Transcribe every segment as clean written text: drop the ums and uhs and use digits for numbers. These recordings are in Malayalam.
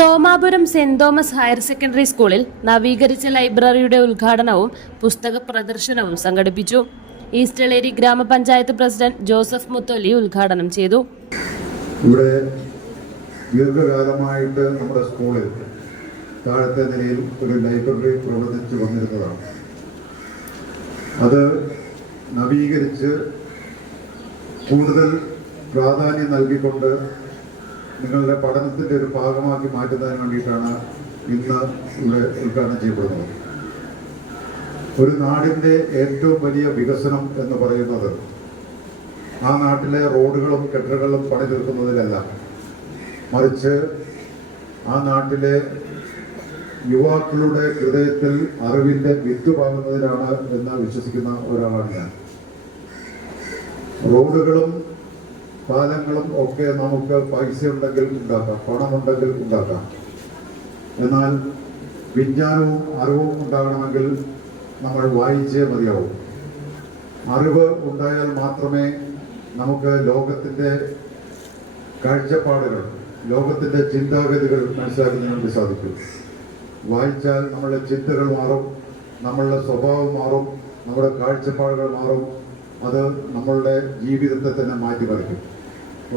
Thomapuram saint Thomas higher secondary സ്കൂളിൽ നവീകരിച്ച ലൈബ്രറിയുടെ ഉദ്ഘാടനവും പുസ്തക പ്രദർശനവും സംഘടിപ്പിച്ചു. ഈസ്റ്റളേരി ഗ്രാമപഞ്ചായത്ത് പ്രസിഡന്റ് ജോസഫ് മുത്തോലി ഉദ്ഘാടനം ചെയ്തു. ഇവിടെ ദീർഘകാലമായിട്ട് നമ്മുടെ സ്കൂളിൽ താഴത്തെ നിലയിൽ ഒരു ലൈബ്രറി പ്രവർത്തിച്ചു വന്നിരുന്നതാണ്. അത് നവീകരിച്ച് കൂടുതൽ പ്രാധാന്യം നൽകിക്കൊണ്ട് നിങ്ങളുടെ പഠനത്തിൻ്റെ ഒരു ഭാഗമാക്കി മാറ്റുന്നതിന് വേണ്ടിയിട്ടാണ് ഇന്ന് ഇവിടെ ഉദ്ഘാടനം ചെയ്യപ്പെടുന്നത്. ഒരു നാടിൻ്റെ ഏറ്റവും വലിയ വികസനം എന്ന് പറയുന്നത് ആ നാട്ടിലെ റോഡുകളും കെട്ടിടങ്ങളും പണി തീർക്കുന്നതിലല്ല, മറിച്ച് ആ നാട്ടിലെ യുവാക്കളുടെ ഹൃദയത്തിൽ അറിവിൻ്റെ വിത്ത് പാകുന്നതിലാണ് എന്ന് വിശ്വസിക്കുന്ന ഒരാളാണ് ഞാൻ. റോഡുകളും പാലങ്ങളും ഒക്കെ നമുക്ക് പൈസ ഉണ്ടെങ്കിൽ ഉണ്ടാക്കാം, പണമുണ്ടെങ്കിൽ ഉണ്ടാക്കാം. എന്നാൽ വിജ്ഞാനവും അറിവും ഉണ്ടാകണമെങ്കിൽ നമ്മൾ വായിച്ചേ മതിയാവും. അറിവ് ഉണ്ടായാൽ മാത്രമേ നമുക്ക് ലോകത്തിൻ്റെ കാഴ്ചപ്പാടുകൾ, ലോകത്തിൻ്റെ ചിന്താഗതികൾ മനസ്സിലാക്കുന്നതിന് വേണ്ടി സാധിക്കും. വായിച്ചാൽ നമ്മളുടെ ചിന്തകൾ മാറും, നമ്മളുടെ സ്വഭാവം മാറും, നമ്മുടെ കാഴ്ചപ്പാടുകൾ മാറും. അത് നമ്മളുടെ ജീവിതത്തെ തന്നെ മാറ്റിമറിക്കും.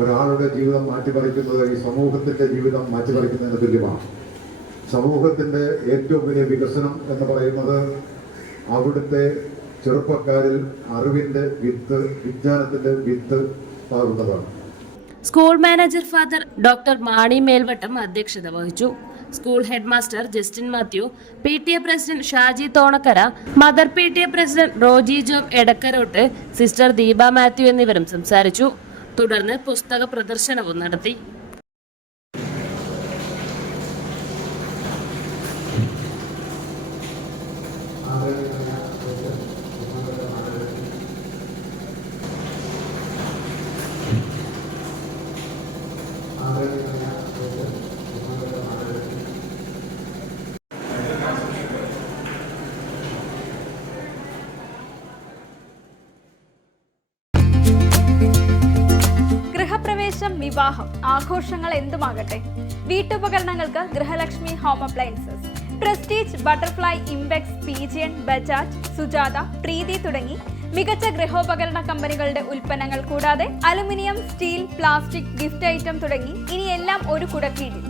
ഒരാളുടെ ജീവിതം മാറ്റിമറിക്കുന്നത് ഈ സമൂഹത്തിൻ്റെ ജീവിതം മാറ്റിമറിക്കുന്നതിന് തുല്യമാണ്. സമൂഹത്തിൻ്റെ ഏറ്റവും വലിയ വികസനം എന്ന് പറയുന്നത് അവിടുത്തെ ചെറുപ്പക്കാരിൽ അറിവിൻ്റെ വിത്ത്, വിജ്ഞാനത്തിൻ്റെ വിത്ത് പാകുന്നതാണ്. School manager father doctor Mani Melvattam അധ്യക്ഷത വഹിച്ചു. School head master Justin Mathew, PTA president Shaji Thonakkara, mother PTA president Roji Job Edakkarott, sister Deepa Mathew എന്നിവരും സംസാരിച്ചു. തുടർന്ന് പുസ്തക പ്രദർശനവും നടത്തി. വിവാഹം, ആഘോഷങ്ങൾ എന്തുമാകട്ടെ, വീട്ടുപകരണങ്ങൾക്ക് Grihalakshmi home appliances, Prestige, Butterfly, Impex, Pigeon, Bajaj, Sujata, Preethi തുടങ്ങി മികച്ച ഗൃഹോപകരണ കമ്പനികളുടെ ഉൽപ്പന്നങ്ങൾ കൂടാതെ aluminium, steel, plastic, gift item തുടങ്ങി ഇനി എല്ലാം ഒരു കുടക്കീഴിൽ.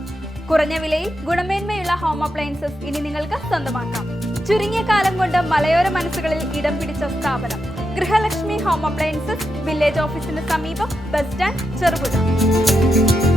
കുറഞ്ഞ വിലയിൽ ഗുണമേന്മയുള്ള ഹോം അപ്ലയൻസസ് ഇനി നിങ്ങൾക്ക് സ്വന്തമാക്കാം. ചുരുങ്ങിയ കാലം കൊണ്ട് മലയോര മനസ്സുകളിൽ ഇടം പിടിച്ച സ്ഥാപനം ഗൃഹലക്ഷ്മി ഹോം അപ്ലയൻസസ്, വില്ലേജ് ഓഫീസിന് സമീപം, ബസ് സ്റ്റാൻഡ്, ചെറുപുഴ.